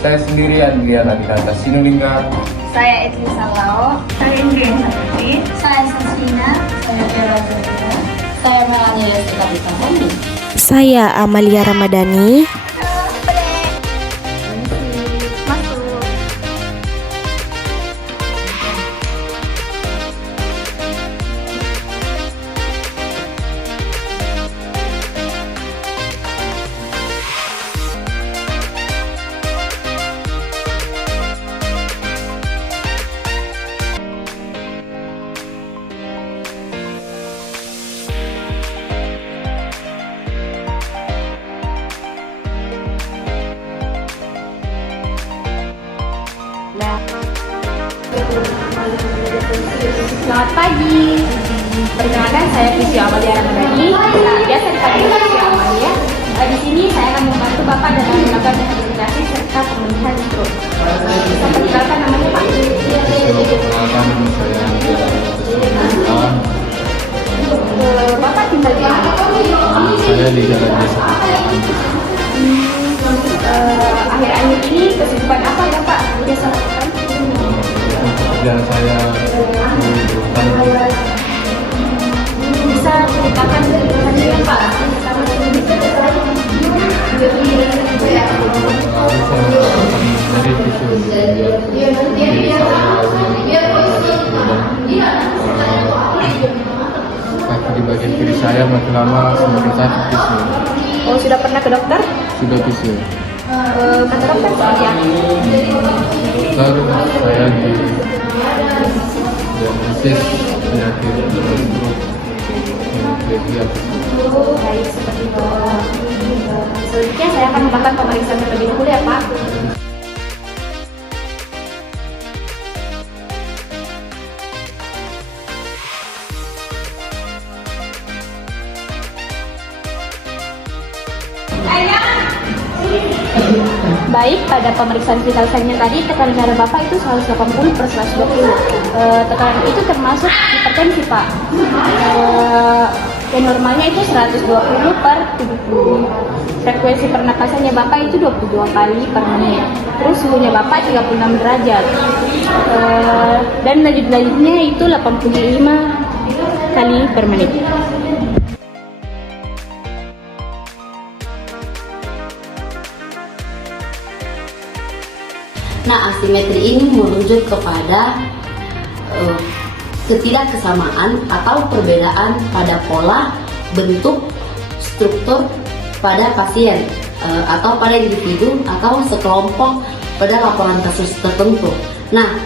Saya sendiri Andrian Adinata Sinulinga. Saya Etlisa Lao. Saya Indrian Saputri. Saya Sasina. Saya Bella Zoya. Saya Melanie Lesti Bintang. Saya Amalia Ramadhani. Masuk. Selamat pagi. Perkenalkan saya Fisio Amalia Ramadhani. Biasa dipanggil Fisio Amalia. Di sini saya akan membantu Bapak dalam melakukan rehabilitasi serta pemulihan stroke. Bisa perkenalkan namanya Pak? Perkenalkan saya Andrian Adinata Sinulinga. Bapak tinggal di mana? Saya di Jalan Desa Perkotaan. Akhir-akhir ini kesibukan apa ya Pak biasa lakukan? Pekerjaan saya di hutan. Bisa ceritakan kehidupannya ya Pak? Dari kaki di bagian kiri saya makin lama semakin sakit fisio. Oh, sudah pernah ke dokter? Sudah fisio. Kata dokter seperti apa? Dokter saya di diagnosis penyakit stroke pediatris. Baik, seperti itu. Selanjutnya saya akan melakukan pemeriksaan terlebih dahulu ya Pak. Baik, pada pemeriksaan vital sign-nya tadi tekanan darah Bapak itu 180/120. Tekanan itu termasuk hipertensi Pak. Yang normalnya itu 120/70. Frekuensi pernapasannya Bapak itu 22 kali per menit. Terus suhunya Bapak 36 derajat. Dan lanjutnya itu 85 kali per menit. Nah, asimetri ini merujuk kepada ketidakkesamaan atau perbedaan pada pola, bentuk, struktur pada pasien atau pada individu atau sekelompok pada laporan kasus tertentu. Nah,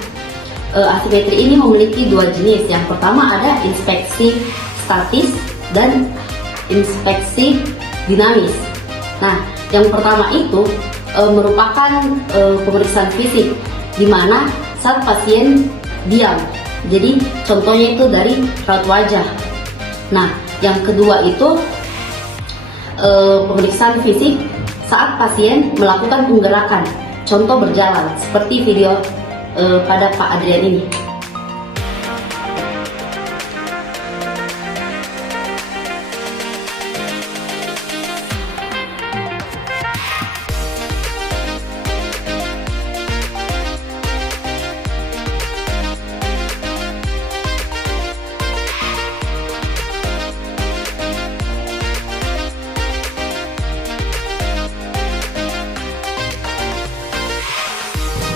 asimetri ini memiliki dua jenis. Yang pertama ada inspeksi statis dan inspeksi dinamis. Nah, yang pertama itu merupakan pemeriksaan fisik di mana saat pasien diam. Jadi contohnya itu dari raut wajah. Nah, yang kedua itu pemeriksaan fisik saat pasien melakukan penggerakan. Contoh berjalan seperti video pada Pak Adrian ini.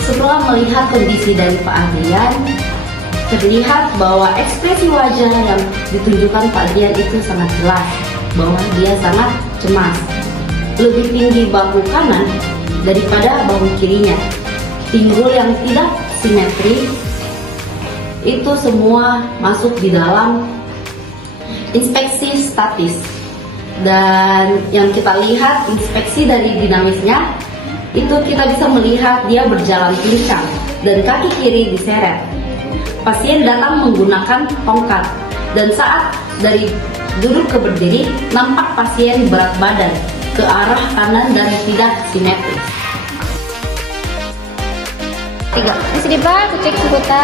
Setelah melihat kondisi dari Pak Adrian, terlihat bahwa ekspresi wajah yang ditunjukkan Pak Adrian itu sangat jelas, bahwa dia sangat cemas. Lebih tinggi bahu kanan daripada bahu kirinya. Pinggul yang tidak simetri, itu semua masuk di dalam inspeksi statis. Dan yang kita lihat inspeksi dari dinamisnya, itu kita bisa melihat dia berjalan pincang dan kaki kiri diseret. Pasien datang menggunakan tongkat dan saat dari duduk ke berdiri nampak pasien berat badan ke arah kanan dan tidak simetris. 3. Di sini Pak, cek kota.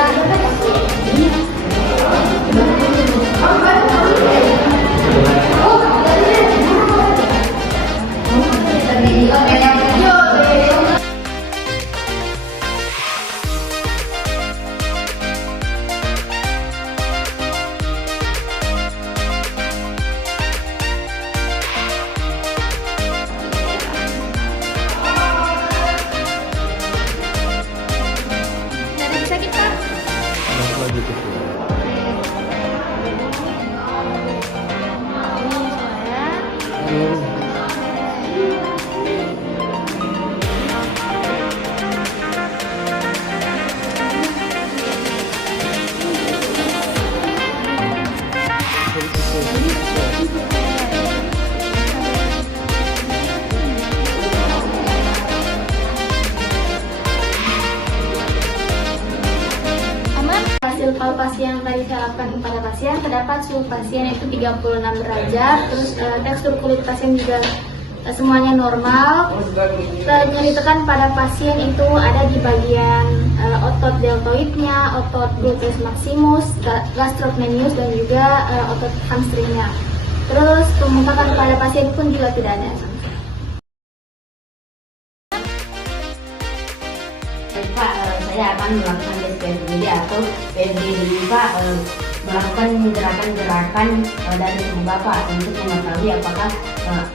Hasil palpasi yang tadi saya lakukan kepada pasien, terdapat suhu pasien itu 36 derajat, terus tekstur kulit pasien juga semuanya normal. Nyeri tekan pada pasien itu ada di bagian otot deltoidnya, otot gluteus maximus, gastrocnemius, dan juga otot hamstringnya. Terus pembengkakan pada pasien pun juga tidak ada. Pak, saya akan melakukan tes PSBD atau PSBD ini Pak, melakukan gerakan-gerakan dari tubuh Bapak untuk mengetahui apakah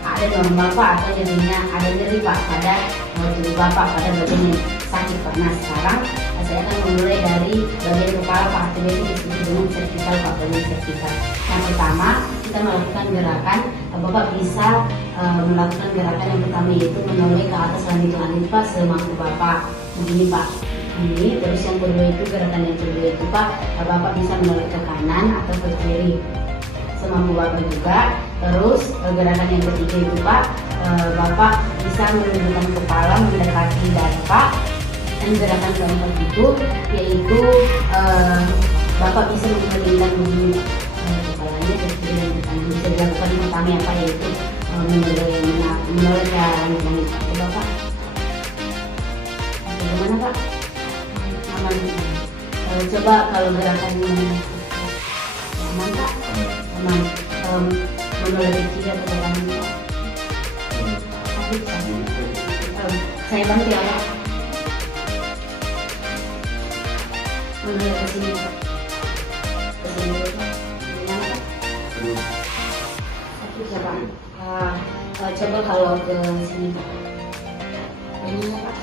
ada normal Pak atau nyerinya ada nyeri Pak pada tubuh Bapak, pada bagian yang sakit Pak. Nah sekarang saya akan memulai dari bagian kepala Pak, atau biasa disebut dengan vertikal Pak, bagian vertikal. Yang pertama kita melakukan gerakan, Bapak bisa melakukan gerakan yang pertama yaitu menoleh ke atas langit-langit Pak semampu Bapak. Begini Pak, ini terus yang kedua itu gerakan yang kedua itu Pak, Bapak bisa menoleh ke kanan atau ke kiri semampu Bapak juga. Terus gerakan yang ketiga itu Pak, Bapak bisa menundukkan kepala mendekati dada Pak. Dan gerakan keempat itu yaitu Bapak bisa menggelinding begini Pak, kepalanya ke kiri dan ke kanan. Bisa dilakukan pertama ya Pak, yaitu menoleh ke langit-langit Pak. Bapak bagaimana Pak? Aman. Coba kalau gerakan aman Pak? Aman. Menoleh ke kiri atau ke kanan Pak? Sakit Pak? Saya bantu ya Pak. Menoleh ke sini Pak. Ke sini dulu Pak. Bagaimana Pak? Sakit ya Pak? Coba kalau ke sini Pak. Bagaimana Pak?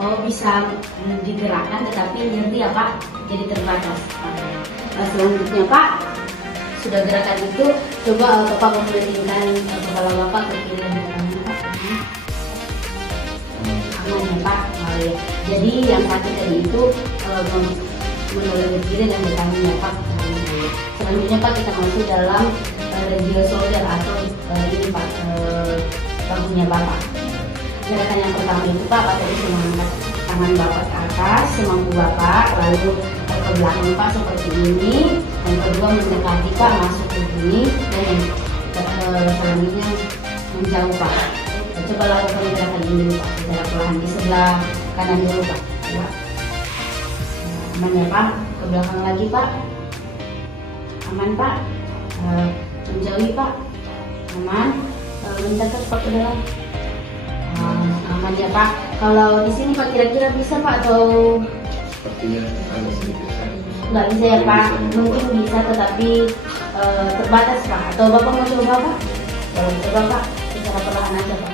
Oh, bisa digerakkan tetapi nyeri ya Pak, jadi terbatas. Selanjutnya Pak, sudah gerakan itu, coba Bapak memperhatikan kepala Bapak ke kiri dan ke kanan Pak. Aman ya Pak. Ya. Jadi yang sakit tadi itu menoleh ke kiri dan ke kanan ya Pak. Selanjutnya Pak, kita masuk dalam radial shoulder atau ini Pak, bahunya Bapak. Gerakan yang pertama itu Pak, Bapak bisa mengangkat tangan Bapak ke atas semampu Bapak, lalu ke belakang Pak seperti ini. Yang kedua mendekati Pak, masuk ke sini, dan yang selanjutnya menjauh Pak. Coba lakukan gerakan ini dulu Pak, secara perlahan di sebelah kanan dulu Pak. Coba. Aman ya Pak, ke belakang lagi Pak. Aman Pak. Menjauhi Pak. Aman. Mendekat Pak ke dalam. Aman ya Pak. Kalau di sini Pak kira-kira bisa Pak atau Sepertinya ada sedikit sakit. nggak bisa ya Pak? Mungkin bisa tetapi terbatas Pak. Atau Bapak mau coba Pak? Coba Pak, secara perlahan aja Pak.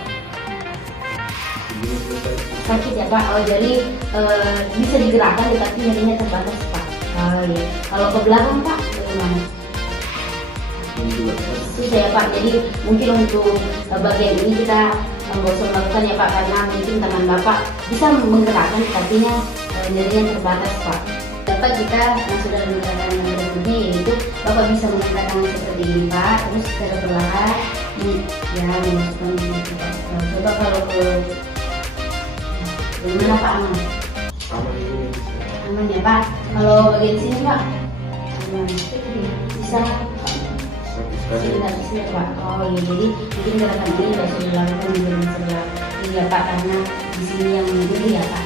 Sakit ya Pak. Oh jadi bisa digerakkan tetapi nyerinya terbatas Pak. Ya. Kalau ke belakang Pak, bagaimana? Susah ya Pak. Jadi mungkin untuk bagian ini kita nggak usah melakukan ya Pak, karena mungkin tangan Bapak bisa menggerakkan tetapinya nyerinya terbatas Pak. Dapat jika masuk dalam gerakan yang berikutnya yaitu Bapak bisa mengangkat tangan seperti ini Pak, terus secara perlahan ya memasukkan ini Pak. Coba kalau ke bagaimana Pak? Aman ya Pak. Kalau bagian sini Pak aman. Bisa tidak bisa Pak. Oh iya, jadi mungkin gerakan ini nggak usah dilakukan di sebelah ini ya Pak, karena di sini yang menjadi ya Pak.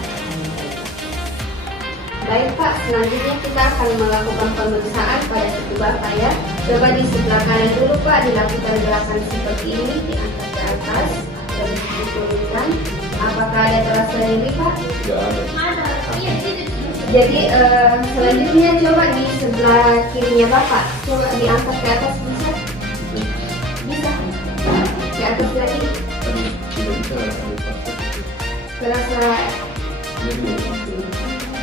Baik Pak, selanjutnya kita akan melakukan pemeriksaan pada tubuh Bapak ya. Coba di sebelah kanan dulu Pak, dilakukan gerakan seperti ini, diangkat ke atas, terus diturunkan. Apakah ada terasa nyeri Pak? Tidak ada. Jadi selanjutnya coba di sebelah kirinya Bapak, coba diangkat ke atas, bisa? Bisa. Di atas lagi. Tidak bisa ada pasir. Terasa. Jadi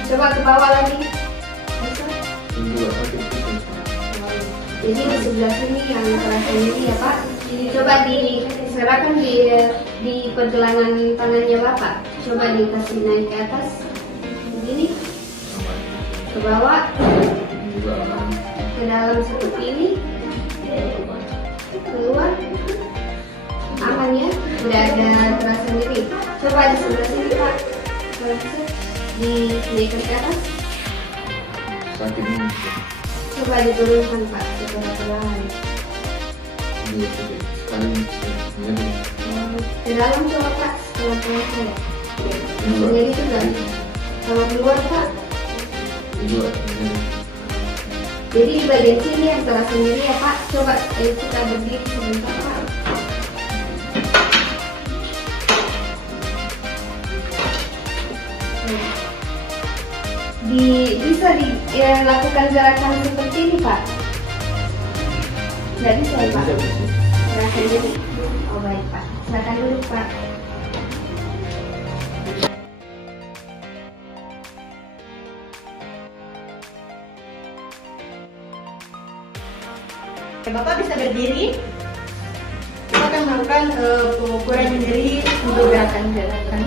Coba ke bawah lagi. Bisa? juga sakit pusing. Jadi di sebelah sini yang terasa nyeri ya Pak. Coba diserahkan di pergelangan tangannya Bapak. Coba dikasih naik ke atas. Begini. Ke bawah. Juga aman. Ke dalam seperti ini. Keluar. Aman ya. Udah ada terasa nyeri. Coba di sebelah sini Pak. Dinaikkan ke atas. Sakit ini. Coba diturunkan Pak. Secara perlahan. Juga sakit. Sekali nyeri. Ke dalam coba Pak. Setelah saya. Juga. Nyeri juga. Kalau keluar Pak. Juga nyeri. Jadi di bagian sini yang terasa nyeri ya Pak. Coba kita berdiri sebentar Pak. Bisa dilakukan gerakan seperti ini Pak? Nggak bisa ya Pak? Bisa, bisa. Gerakan jadi? Oh baik Pak. Silakan dulu Pak. Bapak bisa berdiri. Kita akan melakukan pengukuran nyeri untuk gerakan-gerakan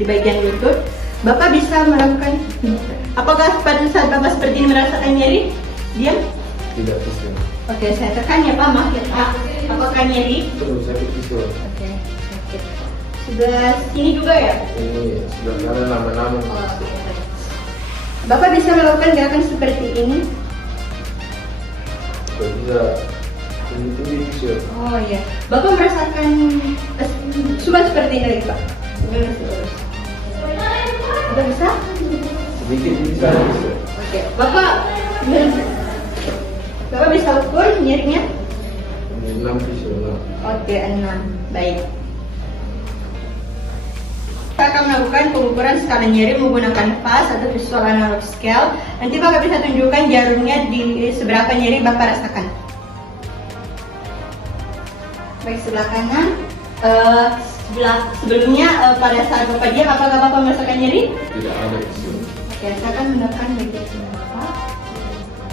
di bagian lutut. Bapak bisa melakukan. Apakah pada saat Bapak seperti ini merasakan nyeri? Diam. Tidak pusing. Oke, saya tekan ya Pak. Maaf ya Pak. Apakah nyeri? Terus sakit visual. Oke, sakit. Sudah sini juga ya? Ini sudah karena lama-lama. Oh, oke. Bapak bisa melakukan gerakan seperti ini. Tidak bisa tinggi visual. Oh iya. Bapak merasakan cuma seperti ini lagi Pak. Bapak bisa? Sedikit bisa visual. Oke. Bapak bisa ukur nyerinya? 6 visual. Oke, 6. Baik. Kita akan melakukan pengukuran skala nyeri menggunakan VAS atau visual analog scale. Nanti Bapak bisa tunjukkan jarumnya di seberapa nyeri Bapak rasakan. Baik, sebelah kanan. Sebelumnya pada saat Bapak diam, apakah Bapak merasakan nyeri? Tidak ada visual. Oke, saya akan menekan bagian sini Bapak.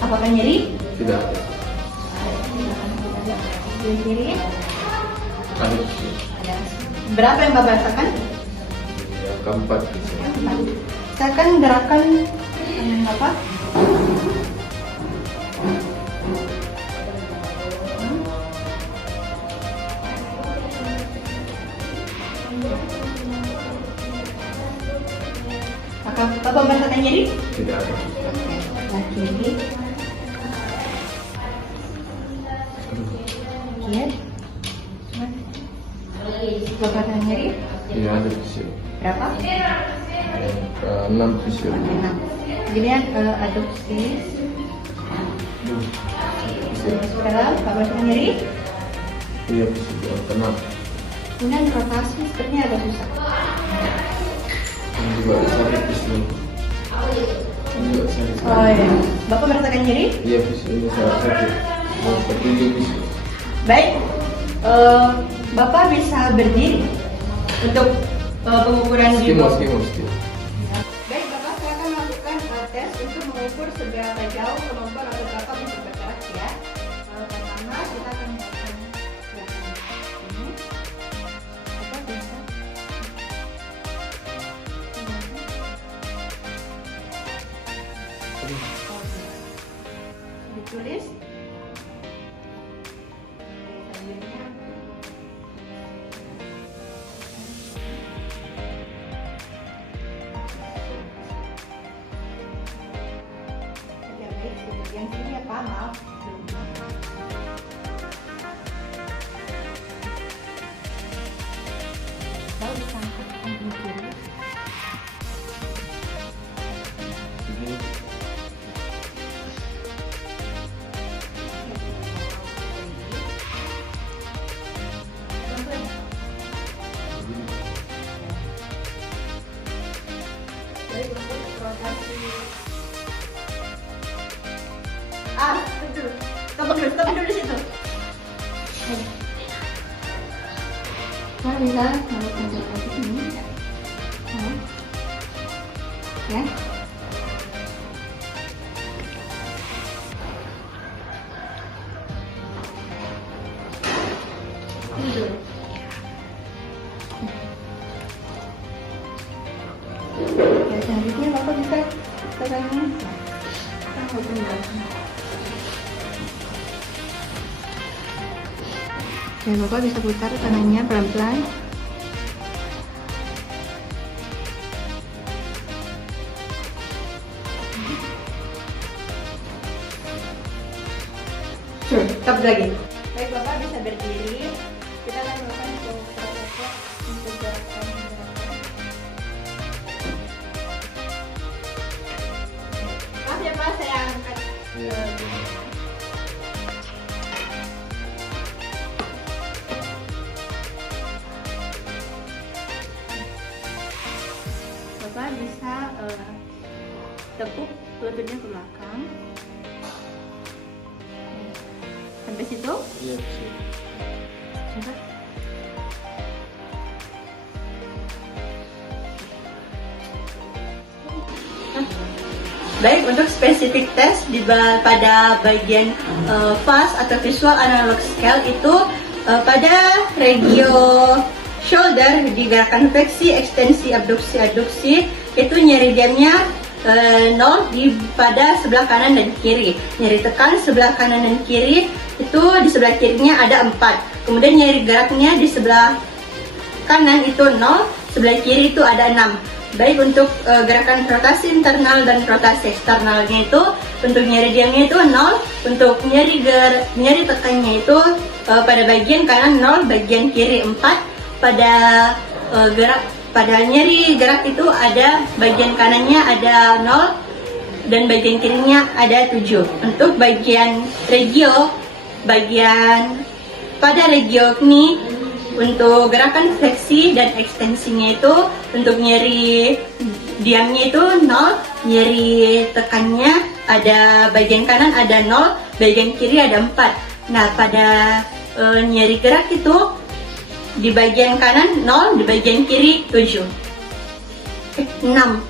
Apakah nyeri? Tidak ada. Di kiri. Ada visual. Berapa yang Bapak rasakan? Yang keempat visual. Saya akan gerakan Bapak. Apakah Bapak merasakan nyeri? Tidak ada. Sebelah kiri. Iya. Bapak ada nyeri? Tidak ada visual. Berapa? Yang ke-6 visual. 6. Kemudian adopsi. Sekarang Bapak merasakan nyeri? Iya visual. Yang ke-6. Kemudian rotasi sepertinya agak susah. Ini juga sakit visual. Ini juga sakit. Oh iya. Bapak merasakan nyeri? Iya visual ini sangat sakit. Yang ke-7 visual. Baik. Bapak bisa berdiri untuk pengukuran di Stimulus. Baik, Bapak, saya akan melakukan tes untuk mengukur seberapa jauh kemampuan otot Bapak untuk bergerak ya. Pertama, kita akan melakukan gerakan ini. Bapak bisa. Ditulis. Selanjutnya. Ya baik, di bagian sini ya Pak, maaf. Tahu disangkut di kiri. Baik, untuk rotasi. Stop dulu di situ. Saya bisa melakukan gerakan ini. Ya. Ya, selanjutnya Bapak bisa tegangnya. Ya, Bapak bisa putar tangannya pelan-pelan. Tetap lagi. Baik, Bapak bisa berdiri. Kita akan melakukan proses untuk gerakan. Maaf ya Pak, saya angkat. Bapak bisa tepuk lututnya ke belakang. Sampai situ? Iya, bisa. Coba. Baik, untuk spesifik tes pada bagian fast atau visual analog scale itu pada regio shoulder di gerakan fleksi, ekstensi, abduksi itu nyeri diamnya 0 pada sebelah kanan dan kiri. Nyeri tekan sebelah kanan dan kiri itu di sebelah kirinya ada 4. Kemudian nyeri geraknya di sebelah kanan itu 0, sebelah kiri itu ada 6. Baik untuk gerakan rotasi internal dan rotasi eksternalnya itu untuk nyeri diamnya itu 0, untuk nyeri tekannya itu pada bagian kanan 0, bagian kiri 4, pada nyeri gerak itu ada bagian kanannya ada 0 dan bagian kirinya ada 7. Untuk pada regio ini untuk gerakan fleksi dan ekstensinya itu untuk nyeri diamnya itu 0, nyeri tekannya ada bagian kanan ada 0, bagian kiri ada 4. Nah, pada nyeri gerak itu di bagian kanan 0, di bagian kiri 7. 6.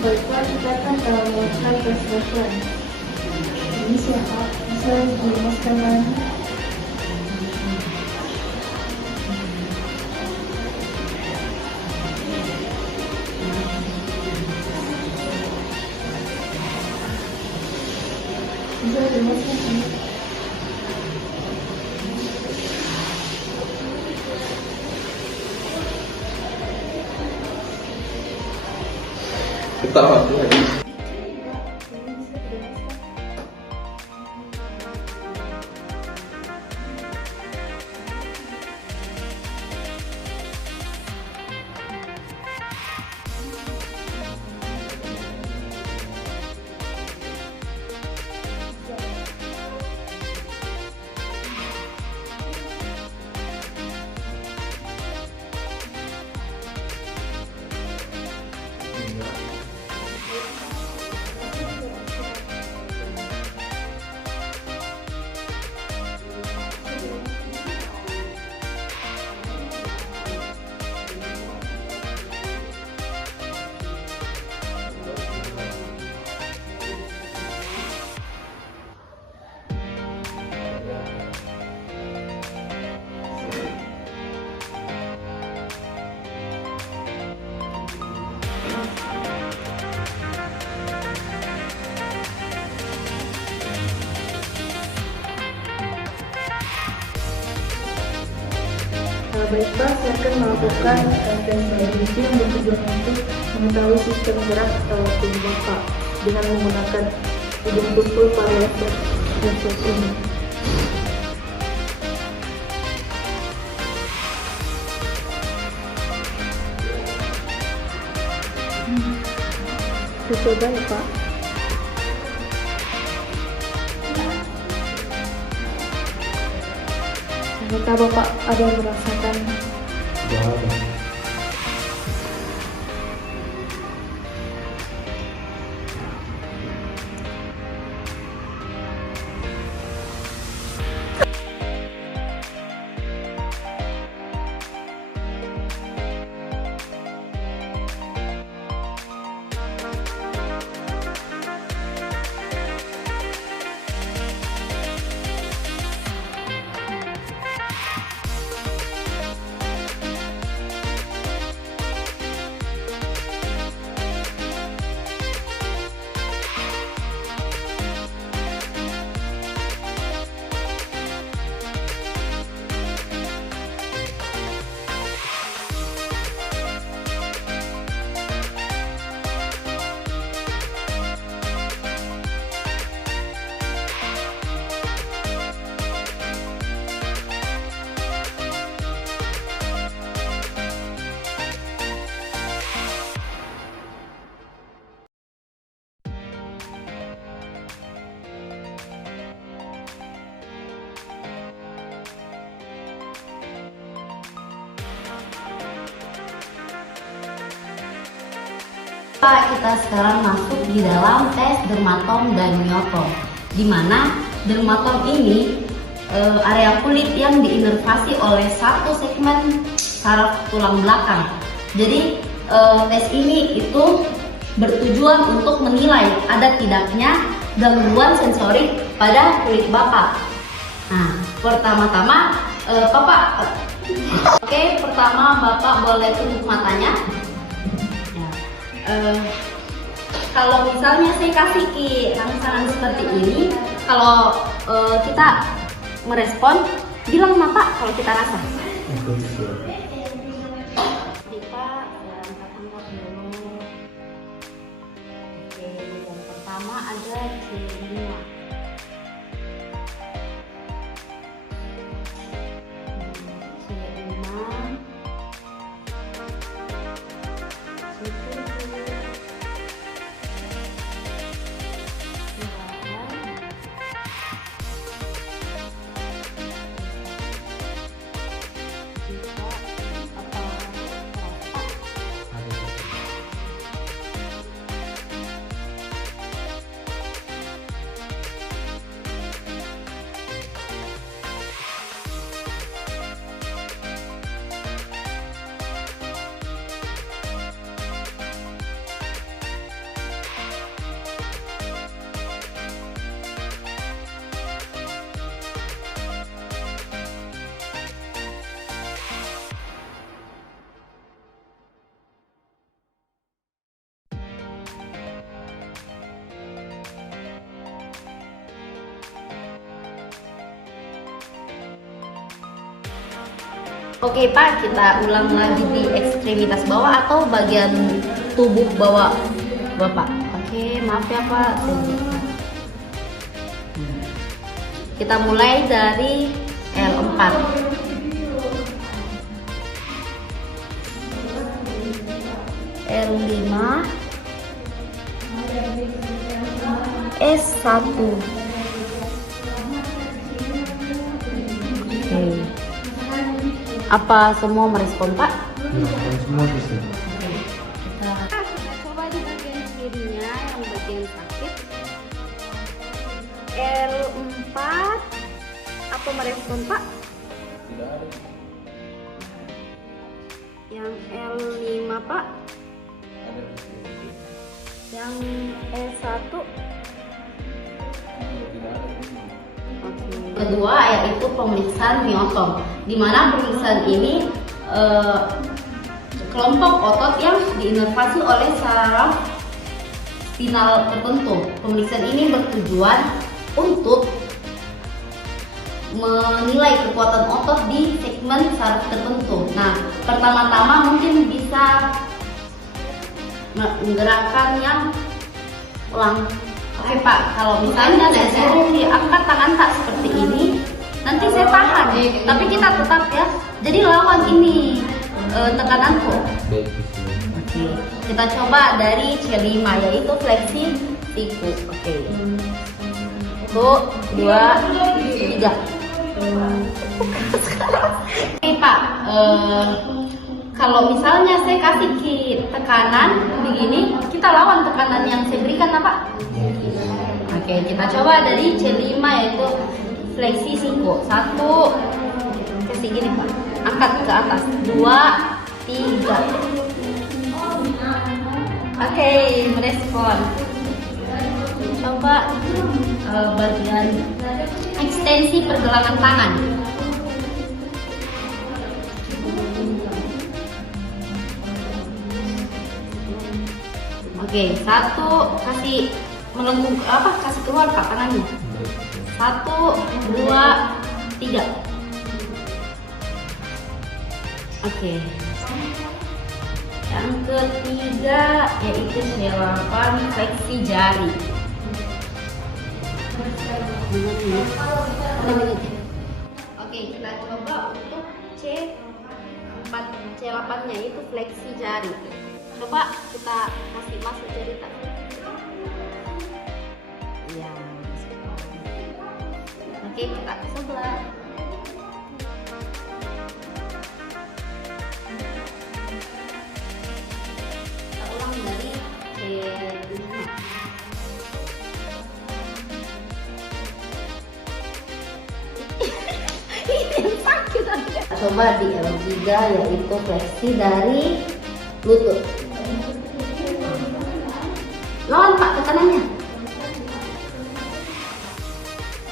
Baiklah, kita akan melakukan tes badan. Ini siapa? Bisa dilemaskan lagi. Bisa dilemaskan lagi. Ketawa tuh lagi. Baiklah, saya akan melakukan tes biologi yang bertujuan untuk mengetahui sistem gerak tubuh Bapak dengan menggunakan hidung tumpul variator reses ini. Kita coba ya Pak. Apakah Bapak ada merasakan? Jauh. Pak, kita sekarang masuk di dalam tes dermatom dan myotom, di mana dermatom ini area kulit yang diinervasi oleh satu segmen saraf tulang belakang. Jadi tes ini itu bertujuan untuk menilai ada tidaknya gangguan sensorik pada kulit Bapak. Nah, pertama-tama pertama Bapak boleh tutup matanya. Ya. Kalau misalnya saya kasih rangsangan seperti ini, kalau kita merespon, bilang Bapak kalau kita rasa. Kita angkat dulu. Oke, yang pertama ada C5. Oke Pak, kita ulang lagi di ekstremitas bawah atau bagian tubuh bawah Bapak. Oke, maaf ya Pak. Kita mulai dari L4. L5, S1. Oke. Apa semua merespon Pak? Semua bisa. Kita coba di bagian kirinya yang bagian sakit. L4 apa merespon Pak? Yang L5 Pak? Yang S1? Kedua yaitu pemeriksaan myotom, di mana pemeriksaan ini kelompok otot yang diinervasi oleh saraf spinal tertentu. Pemeriksaan ini bertujuan untuk menilai kekuatan otot di segmen saraf tertentu. Nah, pertama-tama mungkin bisa menggerakkan yang ulang. Oke Pak, kalau misalnya saya suruh angkat tangan tak seperti ini, nanti saya tahan, tapi kita tetap ya. Jadi lawan ini tekananku. Oke, kita coba dari C5 yaitu fleksi siku. Oke, 1, 2, 3. Oke Pak, kalau misalnya saya kasih tekanan begini, kita lawan tekanan yang saya berikan apa? Oke, kita coba dari C5 yaitu fleksi siku. 1, kasih gini Pak, angkat ke atas. 2, 3. Oke, merespon. Coba bagian ekstensi pergelangan tangan. Oke, 1 kasih melengkung kasih keluar Pak tangannya. 1, 2, 3. Oke. Yang ketiga yaitu C8 fleksi jari. Oke, kita coba untuk C8 nya itu fleksi jari. Coba kita kasih masuk jari tak? Ya. Oke, kita ke sebelah. Kita ulang dari C8. coba di L3 yaitu fleksi dari lutut. Lawan Pak tekanannya.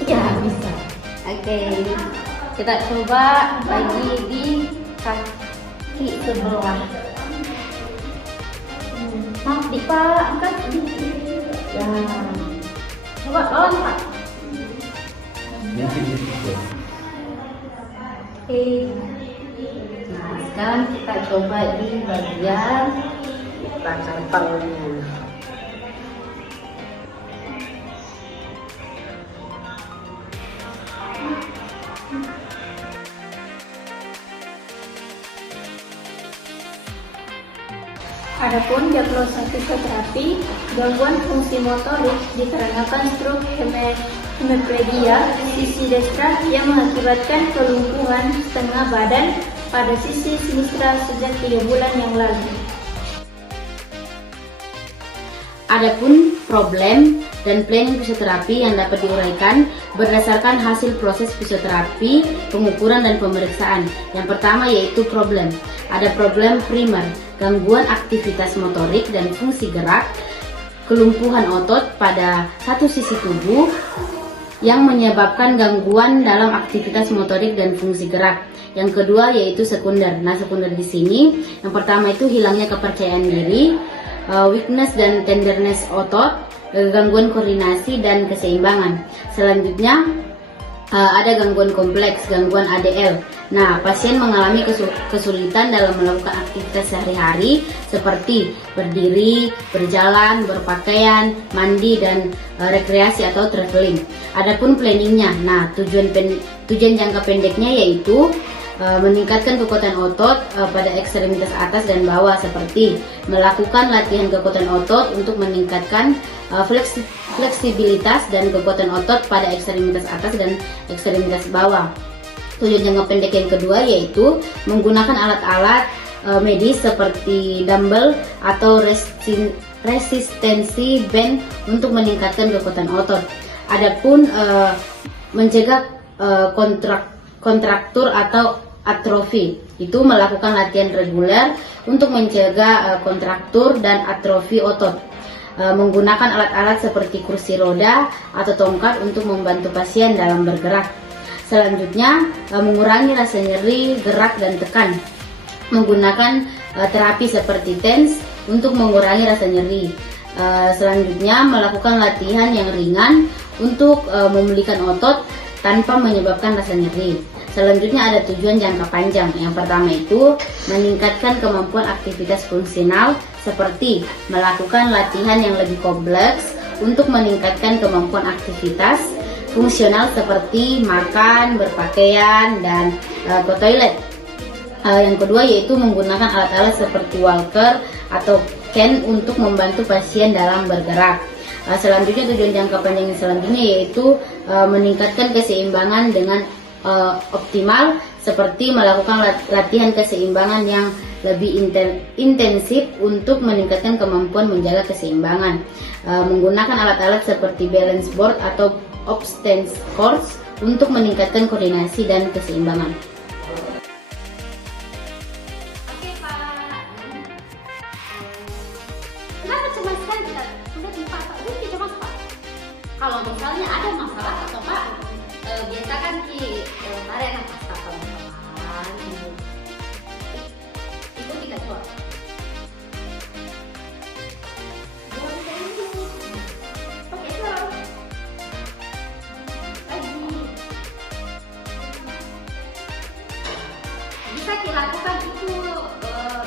Ya bisa. Oke. Kita coba bagi di kaki sebelah. Maaf Pak, angkat. Ya. Coba lawan Pak. Oke. Nah, sekarang kita coba di bagian belakang palanya. Adapun diagnosa fisioterapi, gangguan fungsi motorik dikarenakan stroke hemiplegia sisi destra yang mengakibatkan kelumpuhan setengah badan pada sisi sinistra sejak 3 bulan yang lalu. Adapun problem dan planning fisioterapi yang dapat diuraikan berdasarkan hasil proses fisioterapi, pengukuran dan pemeriksaan. Yang pertama yaitu problem. Ada problem primer, gangguan aktivitas motorik dan fungsi gerak, kelumpuhan otot pada satu sisi tubuh yang menyebabkan gangguan dalam aktivitas motorik dan fungsi gerak. Yang kedua yaitu sekunder. Nah, sekunder di sini yang pertama itu hilangnya kepercayaan diri, weakness dan tenderness otot, gangguan koordinasi dan keseimbangan. Selanjutnya ada gangguan kompleks, gangguan ADL. Nah, pasien mengalami kesulitan dalam melakukan aktivitas sehari-hari seperti berdiri, berjalan, berpakaian, mandi, dan rekreasi atau traveling. Adapun planningnya, nah tujuan jangka pendeknya yaitu meningkatkan kekuatan otot pada ekstremitas atas dan bawah seperti melakukan latihan kekuatan otot untuk meningkatkan fleksibilitas dan kekuatan otot pada ekstremitas atas dan ekstremitas bawah. Tujuan jangka pendek yang kedua yaitu menggunakan alat-alat medis seperti dumbbell atau resistensi band untuk meningkatkan kekuatan otot. Adapun mencegah kontraktur atau atrofi, itu melakukan latihan reguler untuk mencegah kontraktur dan atrofi otot. Menggunakan alat-alat seperti kursi roda atau tongkat untuk membantu pasien dalam bergerak. Selanjutnya, mengurangi rasa nyeri, gerak dan tekan. Menggunakan terapi seperti TENS untuk mengurangi rasa nyeri. Selanjutnya, melakukan latihan yang ringan untuk memulihkan otot tanpa menyebabkan rasa nyeri. Selanjutnya ada tujuan jangka panjang. Yang pertama itu meningkatkan kemampuan aktivitas fungsional seperti melakukan latihan yang lebih kompleks untuk meningkatkan kemampuan aktivitas fungsional seperti makan, berpakaian, dan ke toilet. Yang kedua yaitu menggunakan alat-alat seperti walker atau cane untuk membantu pasien dalam bergerak. Selanjutnya tujuan jangka panjang yang selanjutnya yaitu meningkatkan keseimbangan dengan optimal seperti melakukan latihan keseimbangan yang lebih intensif untuk meningkatkan kemampuan menjaga keseimbangan. Menggunakan alat-alat seperti balance board atau obstance course untuk meningkatkan koordinasi dan keseimbangan. Oke Pak. Kenapa cemas kan kita? Kenapa Pak? Udah cemas Pak. Kalau misalnya ada masalah atau Pak, biasa kan tarik nafas kapan-kapan. Itu tidak kuat. Oke, sekarang. Bisa dilakukan itu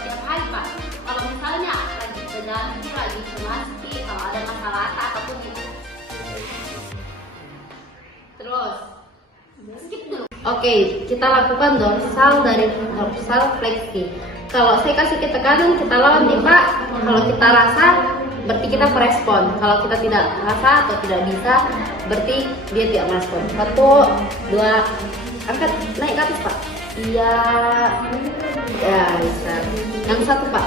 tiap hari Pak. Kalau misalnya lagi sedang lagi cemas, kalau ada masalah apapun itu. Terus skip dulu. Oke, kita lakukan dorsal dari dorsal fleksi. Kalau saya kasih tekanan, kita lawan nih Pak. Kalau kita rasa, berarti kita merespon. Kalau kita tidak rasa atau tidak bisa, berarti dia tidak merespon. 1, 2, angkat, naik ke atas Pak. Iya, ya bisa. Yang satu Pak.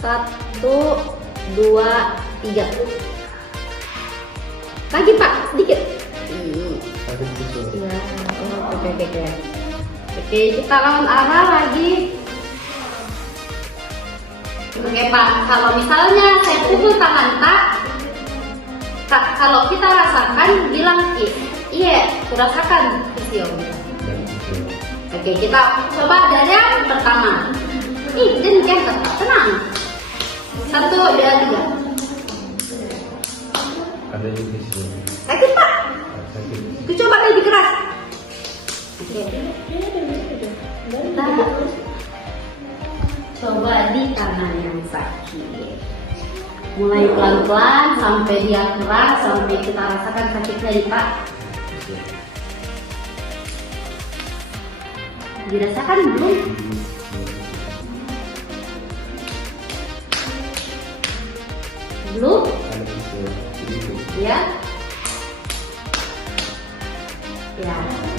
1, 2, 3. Lagi Pak, sedikit. Iya, Oke, kita lawan arah lagi. Oke Pak, kalau misalnya saya pukul tangan tak, kalau kita rasakan bilang iya, rasakan fisio. Oke, kita coba dari yang pertama. Jangan ketat, tenang. 1, 2, 3. Ada juga sih. Sakit Pak. Sakit. Itu coba lebih keras. Oke. Kita coba di tangan yang sakit. Mulai pelan-pelan sampai dia keras, sampai kita rasakan sakitnya nih Pak. Dirasakan belum? Belum? Ya? Ya,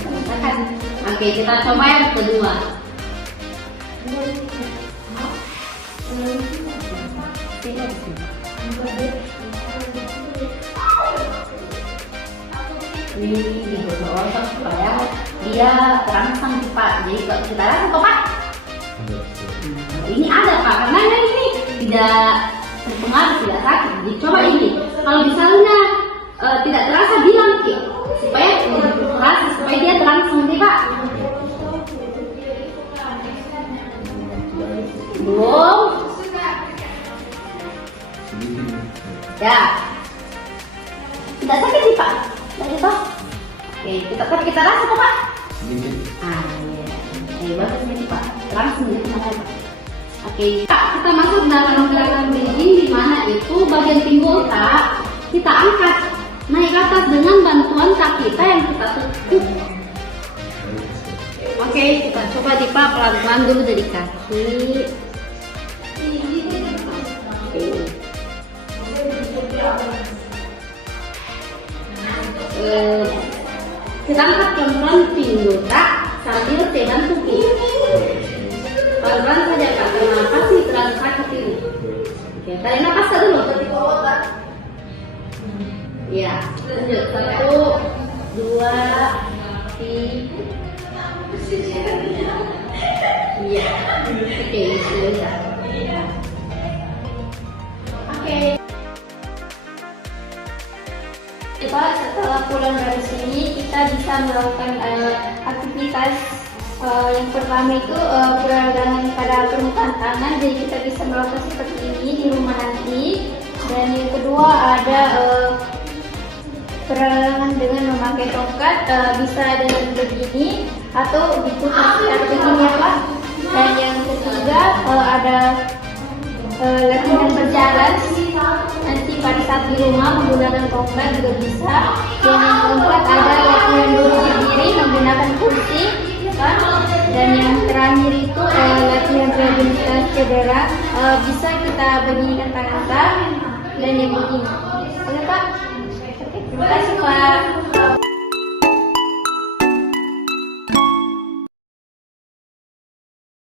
rasakan. Oke, kita coba yang kedua. Ini digosok supaya dia terangsang Pak. Jadi kalau kita rasa Pak, ini ada Pak, karena ini tidak terpengaruh, tidak sakit. Jadi coba ini. Kalau misalnya tidak terasa bilang supaya terasa, supaya dia terangsang deh Pak. Belum? Ya. Tidak sakit nih Pak. Tidak Pak. Oke, kita rasa kok Pak. Iya. Bagus nih Pak. Langsung ya Pak. Oke, Pak, kita masuk dalam gerakan bridging di mana itu bagian pinggul tak kita angkat naik ke atas dengan bantuan kaki kita yang kita tutup. Oke, kita coba di Pak pelan-pelan dulu dari kaki. Kita angkat pelan-pelan pinggul tak sambil pegang tubuh. Pelan-pelan saja Pak, karena pasti terlalu sakit ini. Oke, tarik nafas dulu. Ya, lanjut. 1, 2, 3. Iya. Oke, sudah. Oke. Pak, setelah pulang dari sini kita bisa melakukan aktivitas yang pertama itu peragangan pada permukaan tangan, jadi kita bisa melakukan seperti ini di rumah nanti. Dan yang kedua ada peragangan dengan memakai tongkat, bisa dengan begini atau diputar secara begini ya Pak. Dan yang ketiga ada latihan berjalan nanti pada saat di rumah menggunakan tongkat juga bisa. Dan yang keempat ada latihan duduk berdiri menggunakan kursi Pak. Dan yang terakhir itu latihan rehabilitasi cedera, bisa kita beginikan tangan dan yang begini. Oke Pak.